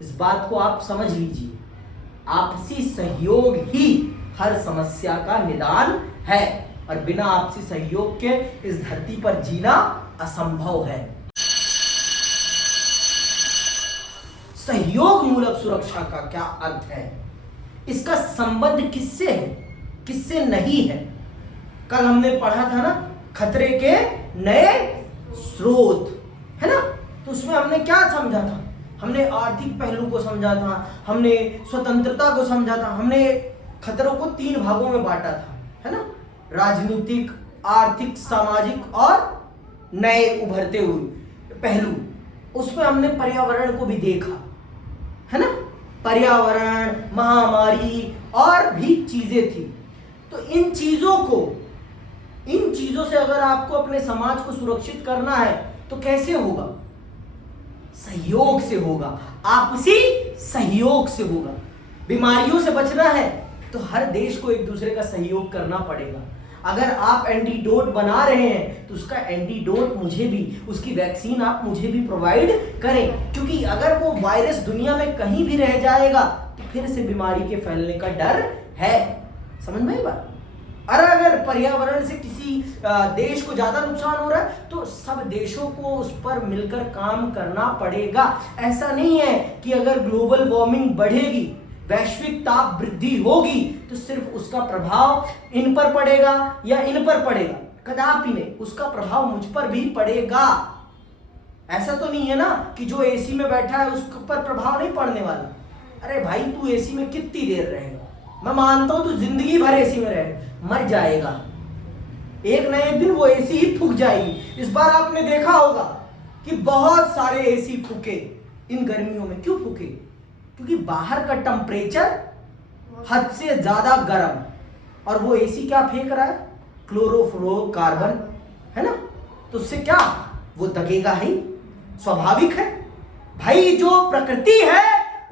इस बात को आप समझ लीजिए, आपसी सहयोग ही हर समस्या का निदान है और बिना आपसी सहयोग के इस धरती पर जीना असंभव है। सहयोग मूलक सुरक्षा का क्या अर्थ है? इसका संबंध किससे है, किससे नहीं है? कल हमने पढ़ा था ना, खतरे के नए स्रोत, है ना? तो उसमें हमने क्या समझा था? हमने आर्थिक पहलू को समझा था, हमने स्वतंत्रता को समझा था, हमने खतरों को 3 भागों में बांटा था, है ना? राजनीतिक, आर्थिक, सामाजिक और नए उभरते हुए पहलू। उसमें हमने पर्यावरण को भी देखा, है ना? पर्यावरण, महामारी और भी चीजें थी। तो इन चीजों से अगर आपको अपने समाज को सुरक्षित करना है तो कैसे होगा? सहयोग से होगा, आपसी सहयोग से होगा। बीमारियों से बचना है तो हर देश को एक दूसरे का सहयोग करना पड़ेगा। अगर आप एंटीडोट बना रहे हैं तो उसका एंटीडोट मुझे भी, उसकी वैक्सीन आप मुझे भी प्रोवाइड करें, क्योंकि अगर वो वायरस दुनिया में कहीं भी रह जाएगा तो फिर से बीमारी के फैलने का डर है। समझ में आई बात? और अगर पर्यावरण से किसी देश को ज्यादा नुकसान हो रहा है तो सब देशों को उस पर मिलकर काम करना पड़ेगा। ऐसा नहीं है कि अगर ग्लोबल वार्मिंग बढ़ेगी, वैश्विक ताप वृद्धि होगी तो सिर्फ उसका प्रभाव इन पर पड़ेगा या इन पर पड़ेगा। कदापि नहीं, उसका प्रभाव मुझ पर भी पड़ेगा। ऐसा तो नहीं है ना कि जो एसी में बैठा है उस पर प्रभाव नहीं पड़ने वाला। अरे भाई, तू एसी में कितनी देर रहेगा? मैं मानता हूं तू जिंदगी भर एसी में रहे, मर जाएगा, एक न एक दिन वो एसी ही फूक जाएगी। इस बार आपने देखा होगा कि बहुत सारे एसी फूके इन गर्मियों में। क्यों फूके? क्योंकि बाहर का टेम्परेचर हद से ज्यादा गर्म, और वो एसी क्या फेंक रहा है? क्लोरोफ्लोरोकार्बन, है ना? तो उससे क्या, वो दगेगा ही, स्वाभाविक है भाई। जो प्रकृति है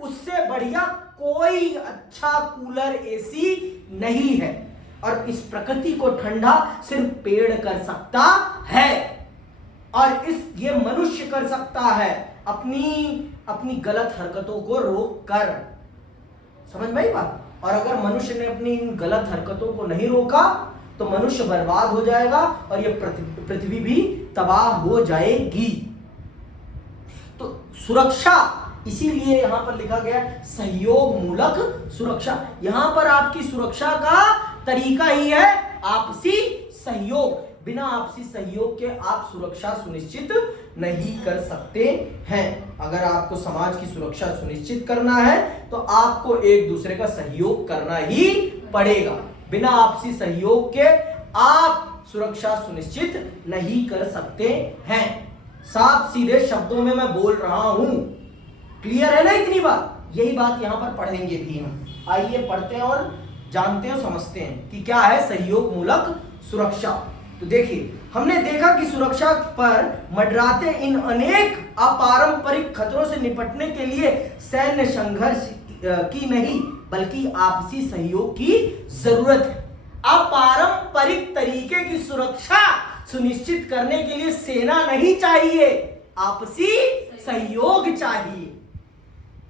उससे बढ़िया कोई अच्छा कूलर, एसी नहीं है, और इस प्रकृति को ठंडा सिर्फ पेड़ कर सकता है, और ये मनुष्य कर सकता है अपनी गलत हरकतों को रोक कर। समझ में आई बात? और अगर मनुष्य ने अपनी इन गलत हरकतों को नहीं रोका तो मनुष्य बर्बाद हो जाएगा और ये पृथ्वी भी तबाह हो जाएगी। तो सुरक्षा, इसीलिए यहां पर लिखा गया सहयोग मूलक सुरक्षा। यहां पर आपकी सुरक्षा का तरीका ही है आपसी सहयोग। बिना आपसी सहयोग के आप सुरक्षा सुनिश्चित नहीं कर सकते हैं। अगर आपको समाज की सुरक्षा सुनिश्चित करना है तो आपको एक दूसरे का सहयोग करना ही पड़ेगा। बिना आपसी सहयोग के आप सुरक्षा सुनिश्चित नहीं कर सकते हैं। साफ सीधे शब्दों में मैं बोल रहा हूं, क्लियर है ना इतनी बात? यही बात यहां पर पढ़ेंगे भी हम। आइए पढ़ते हैं और जानते हैं, समझते हैं कि क्या है सहयोग मूलक सुरक्षा। तो देखिए, हमने देखा कि सुरक्षा पर मंडराते इन अनेक अपारंपरिक खतरों से निपटने के लिए सैन्य संघर्ष की नहीं बल्कि आपसी सहयोग की जरूरत है। अपारंपरिक तरीके की सुरक्षा सुनिश्चित करने के लिए सेना नहीं चाहिए, आपसी सहयोग चाहिए।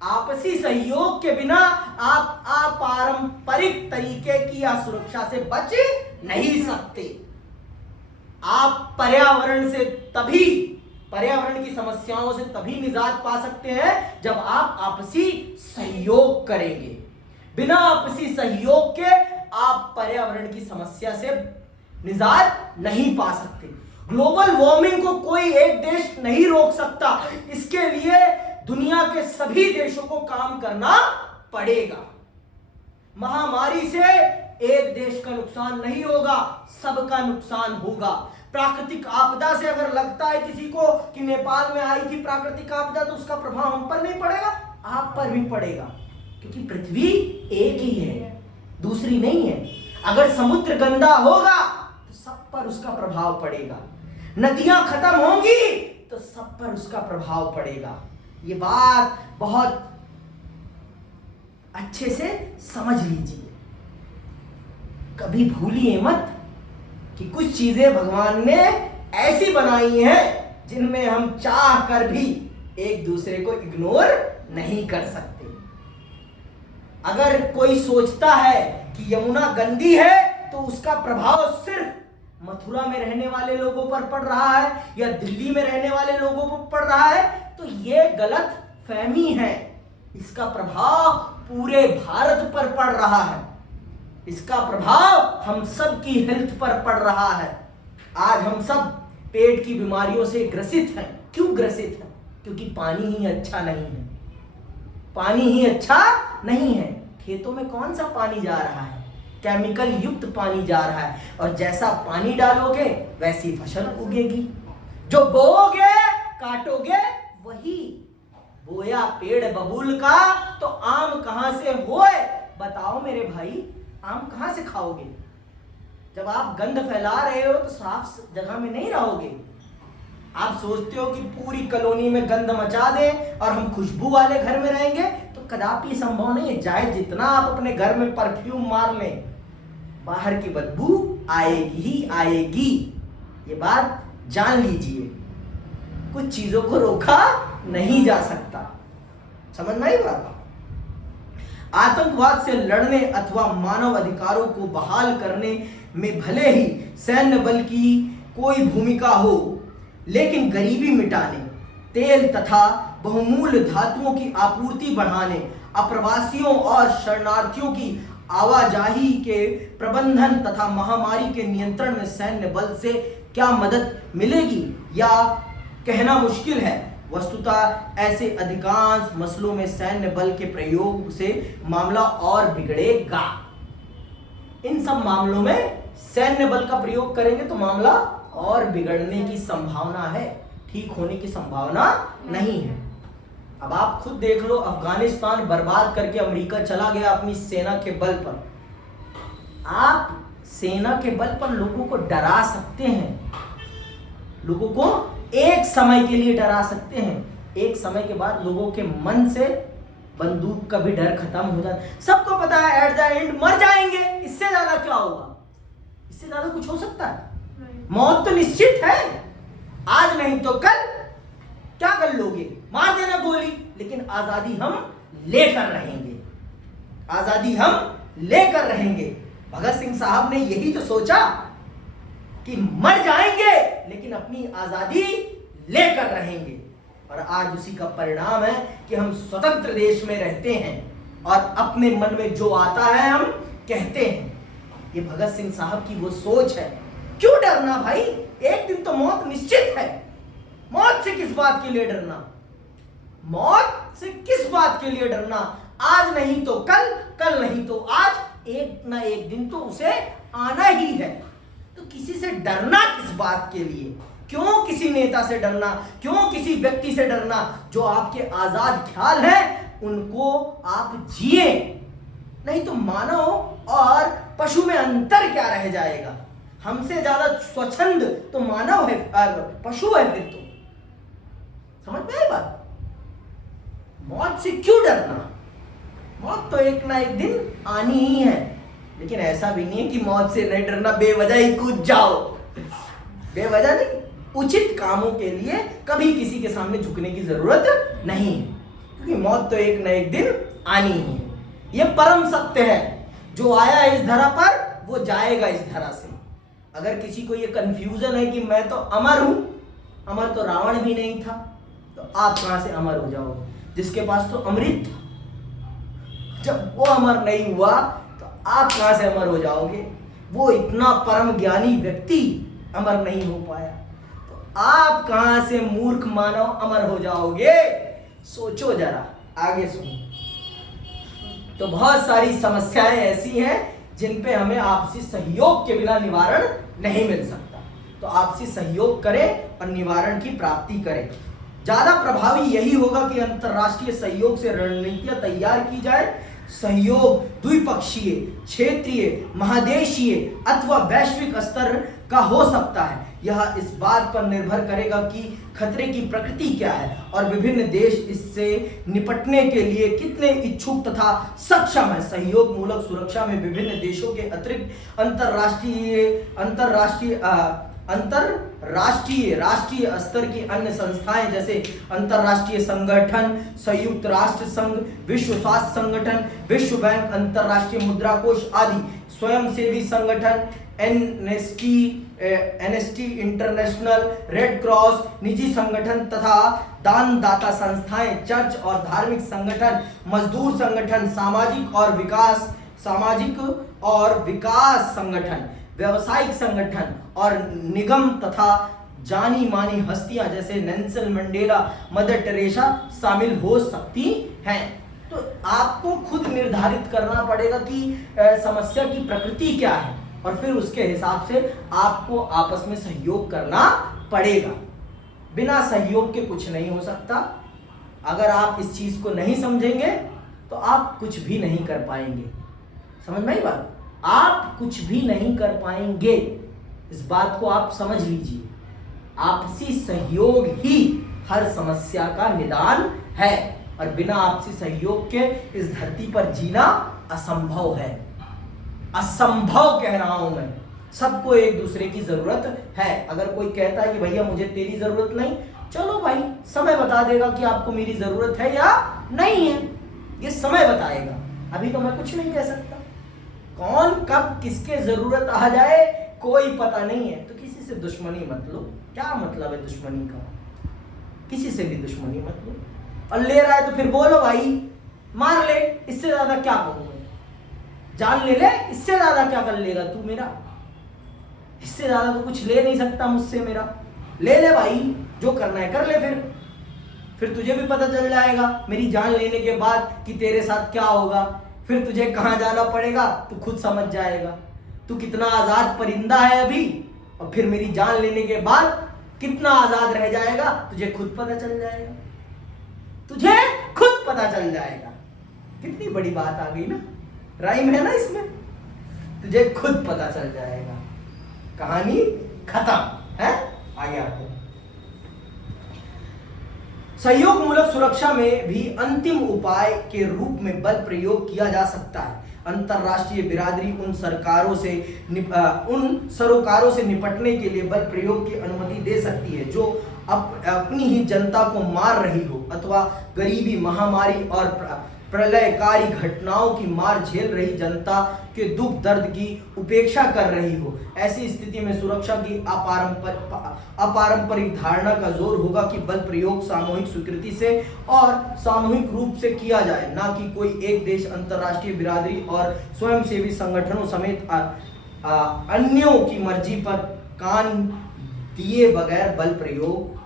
आपसी सहयोग के बिना आप अपारंपरिक तरीके की सुरक्षा से बच नहीं सकते। आप पर्यावरण की समस्याओं से तभी निजात पा सकते हैं जब आप आपसी सहयोग करेंगे। बिना आपसी सहयोग के आप पर्यावरण की समस्या से निजात नहीं पा सकते। ग्लोबल वार्मिंग को कोई एक देश नहीं रोक सकता, इसके लिए दुनिया के सभी देशों को काम करना पड़ेगा। महामारी से एक देश का नुकसान नहीं होगा, सबका नुकसान होगा। प्राकृतिक आपदा से अगर लगता है किसी को कि नेपाल में आई थी प्राकृतिक आपदा तो उसका प्रभाव हम पर नहीं पड़ेगा, आप पर भी पड़ेगा, क्योंकि पृथ्वी एक ही है, दूसरी नहीं है। अगर समुद्र गंदा होगा तो सब पर उसका प्रभाव पड़ेगा, नदियां खत्म होंगी तो सब पर उसका प्रभाव पड़ेगा। ये बात बहुत अच्छे से समझ लीजिए, कभी भूलिए मत कि कुछ चीजें भगवान ने ऐसी बनाई हैं जिनमें हम चाह कर भी एक दूसरे को इग्नोर नहीं कर सकते। अगर कोई सोचता है कि यमुना गंदी है तो उसका प्रभाव सिर्फ मथुरा में रहने वाले लोगों पर पड़ रहा है या दिल्ली में रहने वाले लोगों पर पड़ रहा है, तो यह गलत फहमी है। इसका प्रभाव पूरे भारत पर पड़ रहा है। इसका प्रभाव हम सब की हेल्थ पर पड़ रहा है। आज हम सब पेट की बीमारियों से ग्रसित हैं। क्यों ग्रसित हैं? क्योंकि पानी ही अच्छा नहीं है। पानी ही अच्छा नहीं है। खेतों में कौन सा पानी जा रहा है? केमिकल युक्त पानी जा रहा है, और जैसा पानी डालोगे वैसी फसल उगेगी। जो बोओगे काटोगे वही। बोया पेड़ बबूल का तो आम कहां से होए? बताओ मेरे भाई, आम कहां से खाओगे? जब आप गंध फैला रहे हो तो साफ जगह में नहीं रहोगे। आप सोचते हो कि पूरी कॉलोनी में गंध मचा दें और हम खुशबू वाले घर में रहेंगे, तो कदापि संभव नहीं है। चाहे जितना आप अपने घर में परफ्यूम मार लें, बाहर की बदबू आएगी ही आएगी। ये बात जान लीजिए। कुछ चीजों को रोका नहीं जा सकता। समझ में आई बात? आतंकवाद से लड़ने अथवा मानव अधिकारों को बहाल करने में भले ही सैन्य बल की कोई भूमिका हो, लेकिन गरीबी मिटाने, तेल तथा बहुमूल्य धातुओं की आपूर्ति बढ़ाने, अप्रवासियों और शरणार्थियों की आवाजाही के प्रबंधन तथा महामारी के नियंत्रण में सैन्य बल से क्या मदद मिलेगी, या कहना मुश्किल है। वस्तुतः ऐसे अधिकांश मसलों में सैन्य बल के प्रयोग से मामला और बिगड़ेगा। इन सब मामलों में सैन्य बल का प्रयोग करेंगे तो मामला और बिगड़ने की संभावना है, ठीक होने की संभावना नहीं है। अब आप खुद देख लो, अफगानिस्तान बर्बाद करके अमेरिका चला गया अपनी सेना के बल पर। आप सेना के बल पर लोगों को डरा सकते हैं, लोगों को एक समय के लिए डरा सकते हैं। एक समय के बाद लोगों के मन से बंदूक का भी डर खत्म हो जाता है। सबको पता है एट द एंड मर जाएंगे, इससे ज्यादा क्या होगा? इससे ज्यादा कुछ हो सकता है? मौत तो निश्चित है। आज नहीं तो कल क्या कर लोगे? मार देना गोली, लेकिन आजादी हम लेकर रहेंगे। आजादी हम लेकर रहेंगे। भगत सिंह साहब ने यही तो सोचा कि मर जाएंगे लेकिन अपनी आजादी लेकर रहेंगे, और आज उसी का परिणाम है कि हम स्वतंत्र देश में रहते हैं और अपने मन में जो आता है हम कहते हैं। ये भगत सिंह साहब की वो सोच है। क्यों डरना भाई? एक दिन तो मौत निश्चित है। मौत से किस बात के लिए डरना? मौत से किस बात के लिए डरना? आज नहीं तो कल, कल नहीं तो आज, एक ना एक दिन तो उसे आना ही है। तो किसी से डरना किस बात के लिए? क्यों किसी नेता से डरना? क्यों किसी व्यक्ति से डरना? जो आपके आजाद ख्याल हैं उनको आप जिए, नहीं तो मानव और पशु में अंतर क्या रह जाएगा? हमसे ज्यादा स्वच्छंद तो मानव है, पशु है। फिर तो समझ में आई बात? मौत से क्यों डरना? मौत तो एक ना एक दिन आनी ही है, लेकिन ऐसा भी नहीं है कि मौत से नहीं डरना, बेवजह ही कूद जाओ। बेवजह नहीं, उचित कामों के लिए कभी किसी के सामने झुकने की जरूरत नहीं है, क्योंकि मौत तो एक ना एक दिन आनी ही है। यह परम सत्य है। जो आया इस धरा पर वो जाएगा इस धरा से। अगर किसी को यह कंफ्यूजन है कि मैं तो अमर हूं, अमर तो रावण भी नहीं था, तो आप कहां से अमर हो जाओगे? जिसके पास तो अमृत था, जब वो अमर नहीं हुआ तो आप कहां से अमर हो जाओगे? वो इतना परम ज्ञानी व्यक्ति अमर नहीं हो पाया, तो आप कहां से मूर्ख मानव अमर हो जाओगे? सोचो जरा, आगे सुनो। तो बहुत सारी समस्याएं ऐसी हैं जिन पे हमें आपसी सहयोग के बिना निवारण नहीं मिल सकता। तो आपसी सहयोग करें और निवारण की प्राप्ति करें। ज्यादा प्रभावी यही होगा कि अंतर्राष्ट्रीय सहयोग से रणनीतियां तैयार की जाए। सहयोग द्विपक्षीय, क्षेत्रीय, महादेशीय अथवा वैश्विक स्तर का हो सकता है। यह इस बात पर निर्भर करेगा कि खतरे की प्रकृति क्या है और विभिन्न देश इससे निपटने के लिए कितने इच्छुक तथा सक्षम है। सहयोग मूलक सुरक्षा में विभिन्न देशों के अतिरिक्त अंतरराष्ट्रीय राष्ट्रीय स्तर की अन्य संस्थाएं जैसे अंतरराष्ट्रीय संगठन, संयुक्त राष्ट्र संघ, विश्व स्वास्थ्य संगठन, विश्व बैंक, अंतरराष्ट्रीय मुद्रा कोष आदि, स्वयंसेवी संगठन, एनएसटी इंटरनेशनल, रेड क्रॉस, निजी संगठन तथा दानदाता संस्थाएं, चर्च और धार्मिक संगठन, मजदूर संगठन, सामाजिक और विकास संगठन, व्यावसायिक संगठन और निगम तथा जानी मानी हस्तियां जैसे नेल्सन मंडेला, मदर टेरेसा शामिल हो सकती हैं। तो आपको खुद निर्धारित करना पड़ेगा कि समस्या की प्रकृति क्या है और फिर उसके हिसाब से आपको आपस में सहयोग करना पड़ेगा। बिना सहयोग के कुछ नहीं हो सकता। अगर आप इस चीज को नहीं समझेंगे तो आप कुछ भी नहीं कर पाएंगे। समझ में आई बात? आप कुछ भी नहीं कर पाएंगे, इस बात को आप समझ लीजिए। आपसी सहयोग ही हर समस्या का निदान है और बिना आपसी सहयोग के इस धरती पर जीना असंभव है। असंभव कह रहा हूं मैं। सबको एक दूसरे की जरूरत है। अगर कोई कहता है कि भैया मुझे तेरी जरूरत नहीं, चलो भाई, समय बता देगा कि आपको मेरी जरूरत है या नहीं है। ये समय बताएगा, अभी तो मैं कुछ नहीं कह सकता। कौन कब किसके जरूरत आ जाए कोई पता नहीं है। तो किसी से दुश्मनी मत लो। क्या मतलब है दुश्मनी का? किसी से भी दुश्मनी मत लो। और ले रहा है तो फिर बोलो भाई, मार ले, इससे ज्यादा क्या करूंगा? जान ले ले, इससे ज्यादा क्या कर लेगा तू मेरा? इससे ज्यादा तो कुछ ले नहीं सकता मुझसे मेरा। ले ले भाई, जो करना है कर ले। फिर तुझे भी पता चल जाएगा मेरी जान लेने के बाद कि तेरे साथ क्या होगा। फिर तुझे कहां जाना पड़ेगा तू खुद समझ जाएगा। तू कितना आजाद परिंदा है अभी, और फिर मेरी जान लेने के बाद कितना आजाद रह जाएगा तुझे खुद पता चल जाएगा। तुझे खुद पता चल जाएगा। कितनी बड़ी बात आ गई ना, राइम है ना इसमें। तुझे खुद पता चल जाएगा। कहानी खत्म है। आगे आते हैं। सहयोग मूलक सुरक्षा में भी अंतिम उपाय के रूप में बल प्रयोग किया जा सकता है। अंतरराष्ट्रीय बिरादरी उन सरोकारों से निपटने के लिए बल प्रयोग की अनुमति दे सकती है जो अपनी ही जनता को मार रही हो अथवा गरीबी, महामारी और प्रलयकारी घटनाओं की मार झेल रही जनता के दुख दर्द की उपेक्षा कर रही हो। ऐसी स्थिति में सुरक्षा की अपारंपरिक धारणा का जोर होगा कि बल प्रयोग सामूहिक स्वीकृति से और सामूहिक रूप से किया जाए, ना कि कोई एक देश अंतरराष्ट्रीय बिरादरी और स्वयंसेवी संगठनों समेत अन्यों की मर्जी पर कान दिए बगैर बल प्रयोग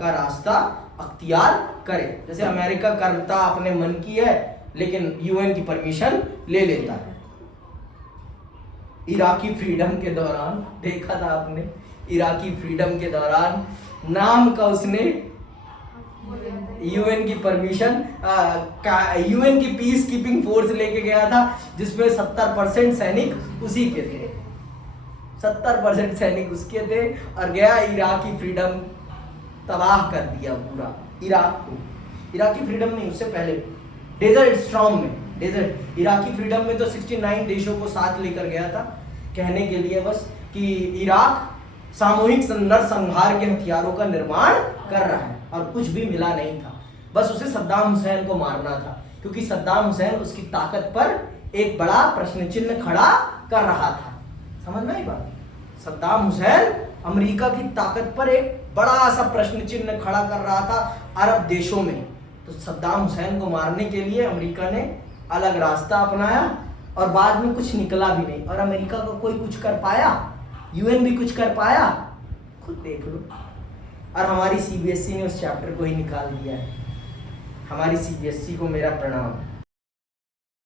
का रास्ता अख्तियार करे। जैसे अमेरिका करता अपने मन की है लेकिन यूएन की परमिशन ले लेता है। इराकी फ्रीडम के दौरान देखा था आपने, इराकी फ्रीडम के दौरान नाम का उसने यूएन की परमिशन, यूएन की पीस कीपिंग फोर्स लेके गया था जिसमें 70% सैनिक उसी के थे। 70% सैनिक उसके थे और गया इराकी फ्रीडम तबाह कर दिया पूरा इराक को। इराकी फ्रीडम नहीं, उससे पहले डेजर्ट स्टॉर्म में, डेजर्ट इराकी फ्रीडम में तो 69 देशों को साथ लेकर गया था कहने के लिए बस कि इराक सामूहिक नरसंहार के हथियारों का निर्माण कर रहा है, और कुछ भी मिला नहीं था। बस उसे सद्दाम हुसैन को मारना था क्योंकि सद्दाम हुसैन उसकी ताकत पर एक बड़ा प्रश्न चिन्ह खड़ा कर रहा था। समझ में आई बात? सद्दाम हुसैन अमेरिका की ताकत पर एक बड़ा सा प्रश्न चिन्ह खड़ा कर रहा था अरब देशों में। तो सद्दाम हुसैन को मारने के लिए अमेरिका ने अलग रास्ता अपनाया और बाद में कुछ निकला भी नहीं। और अमेरिका को कोई कुछ कर पाया? यूएन भी कुछ कर पाया? खुद देख लो। और हमारी सीबीएसई ने उस चैप्टर को ही निकाल दिया है। हमारी सीबीएसई को मेरा प्रणाम।